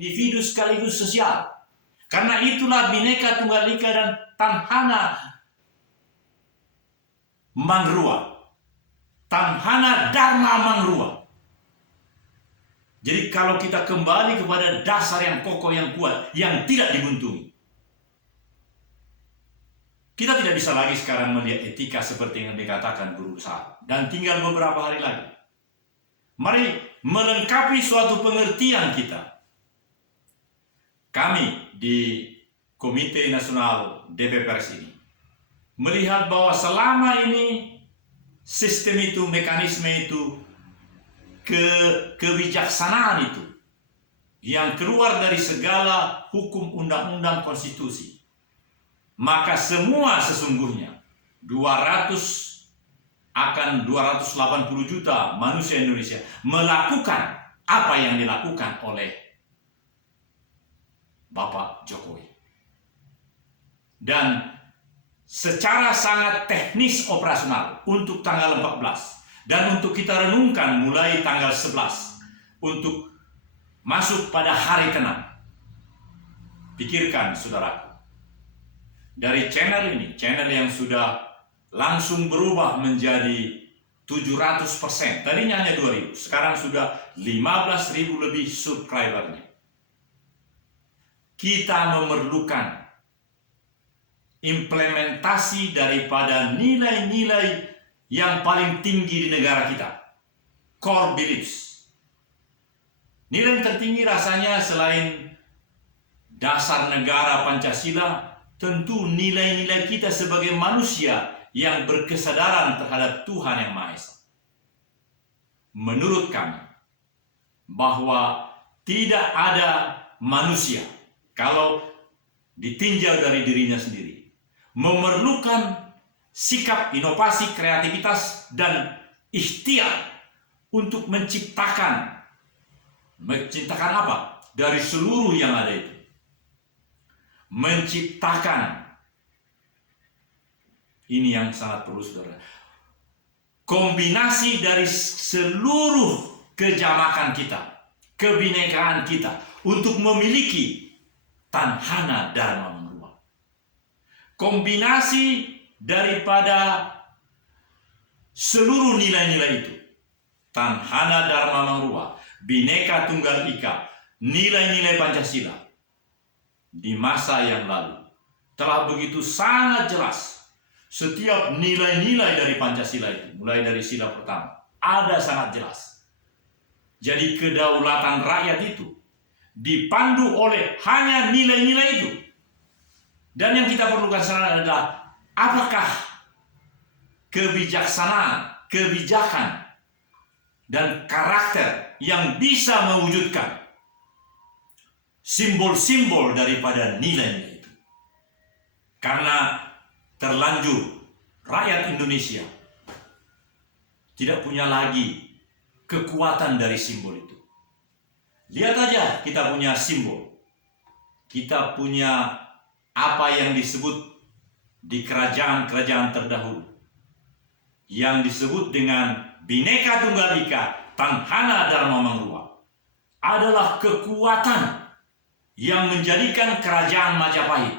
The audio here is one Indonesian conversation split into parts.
individu sekaligus sosial. Karena itulah Bhinneka Tunggal Ika dan Tanhana Mangrua. Tanhana Dharma Mangrua. Jadi kalau kita kembali kepada dasar yang kokoh, yang kuat, yang tidak dibuntungi, kita tidak bisa lagi sekarang melihat etika seperti yang dikatakan guru besar. Dan tinggal beberapa hari lagi. Mari melengkapi suatu pengertian kita. Kami di Komite Nasional DP Pers ini melihat bahwa selama ini sistem itu, mekanisme itu, kebijaksanaan itu yang keluar dari segala hukum, undang-undang, konstitusi, maka semua sesungguhnya 280 juta manusia Indonesia melakukan apa yang dilakukan oleh Bapak Jokowi. Dan secara sangat teknis operasional untuk tanggal 14 dan untuk kita renungkan mulai tanggal 11 untuk masuk pada hari ke-6. Pikirkan saudaraku, dari channel ini, channel yang sudah langsung berubah menjadi 700%, tadinya hanya 2.000, sekarang sudah 15.000 lebih subscribernya. Kita memerlukan implementasi daripada nilai-nilai yang paling tinggi di negara kita, core beliefs. Nilai yang tertinggi rasanya selain dasar negara Pancasila, tentu nilai-nilai kita sebagai manusia yang berkesadaran terhadap Tuhan Yang Maha Esa. Menurut kami, bahwa tidak ada manusia kalau ditinjau dari dirinya sendiri memerlukan sikap inovasi, kreativitas, dan ikhtiar untuk menciptakan apa? Dari seluruh yang ada itu. Menciptakan, ini yang sangat perlu saudara, kombinasi dari seluruh kejamakan kita, kebinekaan kita untuk memiliki Tanhana Dharma Mangrua. Kombinasi daripada seluruh nilai-nilai itu, Tanhana Dharma Mangrua, Bhinneka Tunggal Ika, nilai-nilai Pancasila, di masa yang lalu telah begitu sangat jelas. Setiap nilai-nilai dari Pancasila itu, mulai dari sila pertama, ada sangat jelas. Jadi kedaulatan rakyat itu dipandu oleh hanya nilai-nilai itu. Dan yang kita perlukan sekarang adalah apakah kebijaksanaan, kebijakan, dan karakter yang bisa mewujudkan simbol-simbol daripada nilai-nilai itu. Karena terlanjur rakyat Indonesia tidak punya lagi kekuatan dari simbol itu. Lihat aja, kita punya simbol. Kita punya apa yang disebut di kerajaan-kerajaan terdahulu, yang disebut dengan Bhinneka Tunggal Ika, Tanhana Dharma Mangrua, adalah kekuatan yang menjadikan kerajaan Majapahit.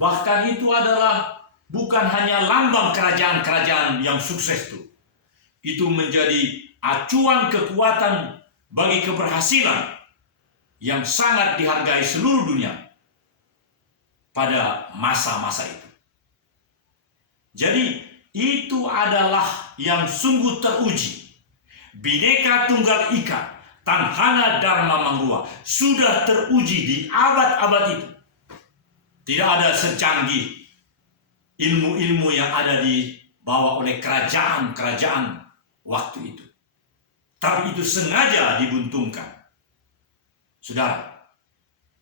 Bahkan itu adalah bukan hanya lambang kerajaan-kerajaan yang sukses itu. Itu menjadi acuan kekuatan bagi keberhasilan yang sangat dihargai seluruh dunia pada masa-masa itu. Jadi itu adalah yang sungguh teruji. Bhinneka Tunggal Ika, Tanhana Dharma Mangrua sudah teruji di abad-abad itu. Tidak ada secanggih ilmu-ilmu yang ada dibawa oleh kerajaan-kerajaan waktu itu. Tapi itu sengaja dibuntungkan. Saudara,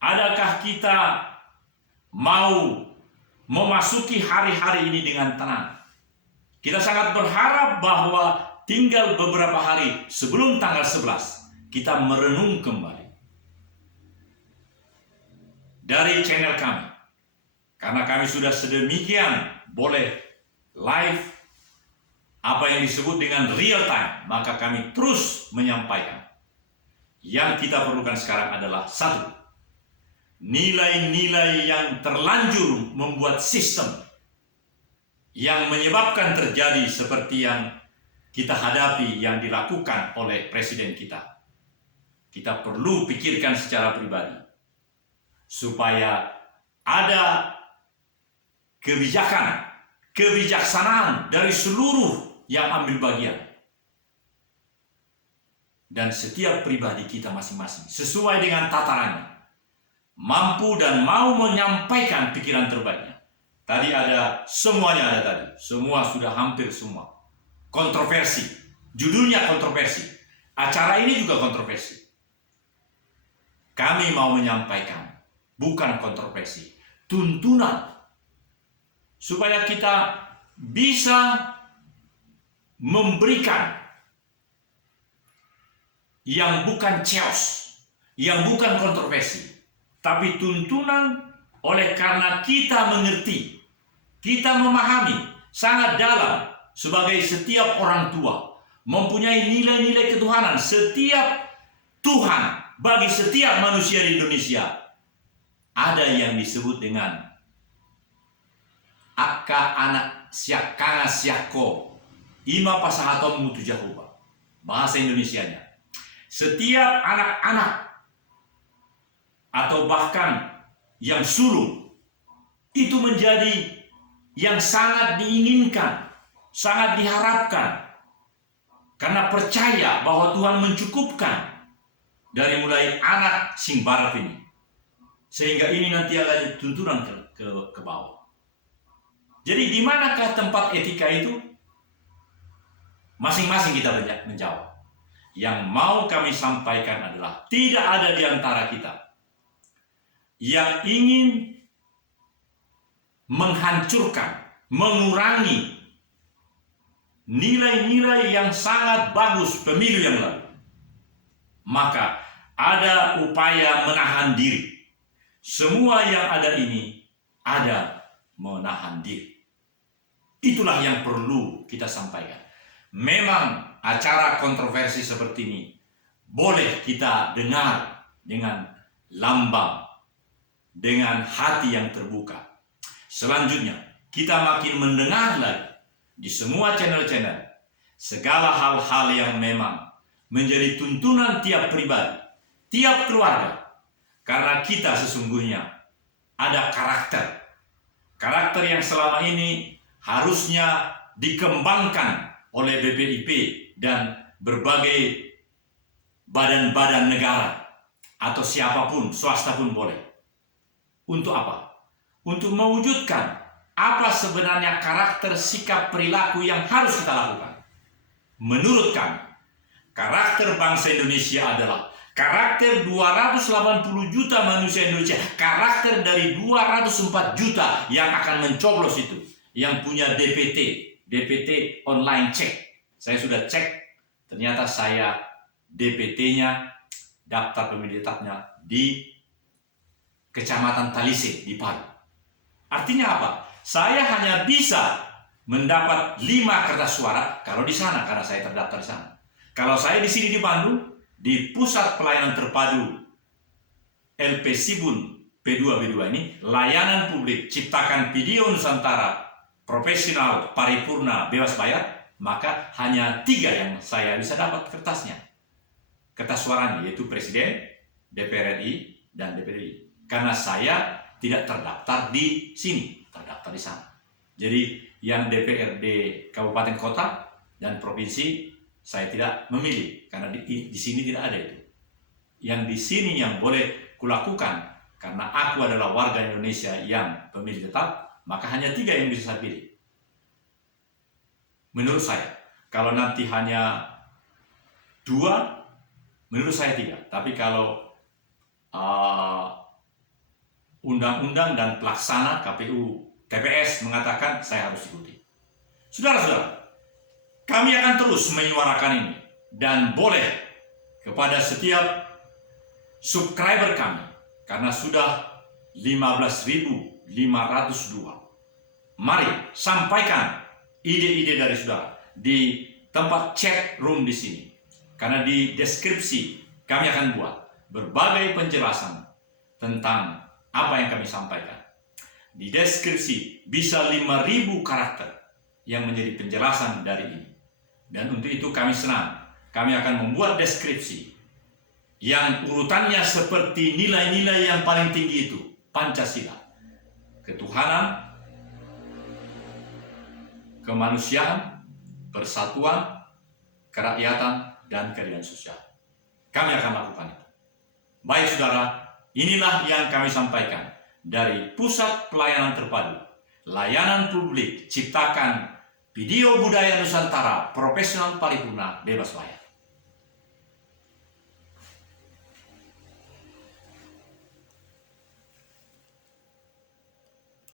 adakah kita mau memasuki hari-hari ini dengan tenang? Kita sangat berharap bahwa tinggal beberapa hari sebelum tanggal 11, kita merenung kembali dari channel kami. Karena kami sudah sedemikian boleh live, apa yang disebut dengan real time, maka kami terus menyampaikan Yang kita perlukan sekarang adalah satu, nilai-nilai yang terlanjur membuat sistem yang menyebabkan terjadi seperti yang kita hadapi yang dilakukan oleh presiden kita. Kita perlu pikirkan secara pribadi supaya ada kebijaksanaan dari seluruh yang ambil bagian. Dan setiap pribadi kita masing-masing sesuai dengan tatarannya, mampu dan mau menyampaikan pikiran terbaiknya. Tadi ada, semuanya ada tadi. Semua sudah hampir semua. Kontroversi. Judulnya kontroversi. Acara ini juga kontroversi. Kami mau menyampaikan, bukan kontroversi, tuntunan. Supaya kita bisa memberikan yang bukan chaos, yang bukan kontroversi, tapi tuntunan oleh karena kita mengerti, kita memahami sangat dalam sebagai setiap orang tua mempunyai nilai-nilai ketuhanan. Setiap Tuhan bagi setiap manusia di Indonesia ada yang disebut dengan Akka anak siakanga siako ima pasahatom mutu Jahoba, bahasa Indonesianya. Setiap anak-anak atau bahkan yang sulung itu menjadi yang sangat diinginkan, sangat diharapkan, karena percaya bahwa Tuhan mencukupkan dari mulai anak sing barap ini, sehingga ini nanti ada tuntunan ke bawah. Jadi di manakah tempat etika itu? Masing-masing kita menjawab. Yang mau kami sampaikan adalah tidak ada di antara kita yang ingin menghancurkan, mengurangi nilai-nilai yang sangat bagus pemilu yang lalu. Maka ada upaya menahan diri. Semua yang ada ini ada menahan diri. Itulah yang perlu kita sampaikan. Memang acara kontroversi seperti ini boleh kita dengar dengan lambang, dengan hati yang terbuka. Selanjutnya, kita makin mendengar lagi di semua channel-channel segala hal-hal yang memang menjadi tuntunan tiap pribadi, tiap keluarga. Karena kita sesungguhnya ada karakter yang selama ini harusnya dikembangkan oleh BPIP dan berbagai badan-badan negara atau siapapun, swasta pun boleh. Untuk apa? Untuk mewujudkan apa sebenarnya karakter, sikap, perilaku yang harus kita lakukan. Menurut kami, karakter bangsa Indonesia adalah karakter 280 juta manusia Indonesia, karakter dari 204 juta yang akan mencoblos itu, yang punya DPT online cek. Saya sudah cek, ternyata saya DPT-nya, daftar pemilih tetapnya di Kecamatan Talise di Palu. Artinya apa? Saya hanya bisa mendapat 5 kertas suara kalau di sana, karena saya terdaftar di sana. Kalau saya di sini di Bandung, di Pusat Pelayanan Terpadu LP Sibun P2B2 ini, layanan publik Ciptakan Video Nusantara profesional paripurna bebas bayar, maka hanya 3 yang saya bisa dapat kertasnya, kertas suaranya, yaitu Presiden, DPR RI, dan DPD RI. Karena saya tidak terdaftar di sini, terdaftar di sana. Jadi yang DPRD kabupaten kota dan provinsi saya tidak memilih, karena di sini tidak ada itu. Yang di sini yang boleh kulakukan, karena aku adalah warga Indonesia yang pemilih tetap, maka hanya 3 yang bisa saya pilih. Menurut saya, kalau nanti hanya 2, menurut saya 3. Tapi kalau undang-undang dan pelaksana KPU TPS mengatakan, saya harus ikuti. Saudara-saudara, kami akan terus menyuarakan ini, dan boleh kepada setiap subscriber kami, karena sudah 15.502. Mari sampaikan ide-ide dari saudara di tempat chat room di sini, karena di deskripsi kami akan buat berbagai penjelasan tentang apa yang kami sampaikan. Di deskripsi bisa 5.000 karakter yang menjadi penjelasan dari ini. Dan untuk itu kami senang, kami akan membuat deskripsi yang urutannya seperti nilai-nilai yang paling tinggi itu, Pancasila. Ketuhanan, kemanusiaan, persatuan, kerakyatan, dan keadilan sosial. Kami akan lakukan itu. Baik saudara, inilah yang kami sampaikan dari Pusat Pelayanan Terpadu, Layanan Publik Ciptakan Video Budaya Nusantara Profesional Paripurna Bebas Bayar.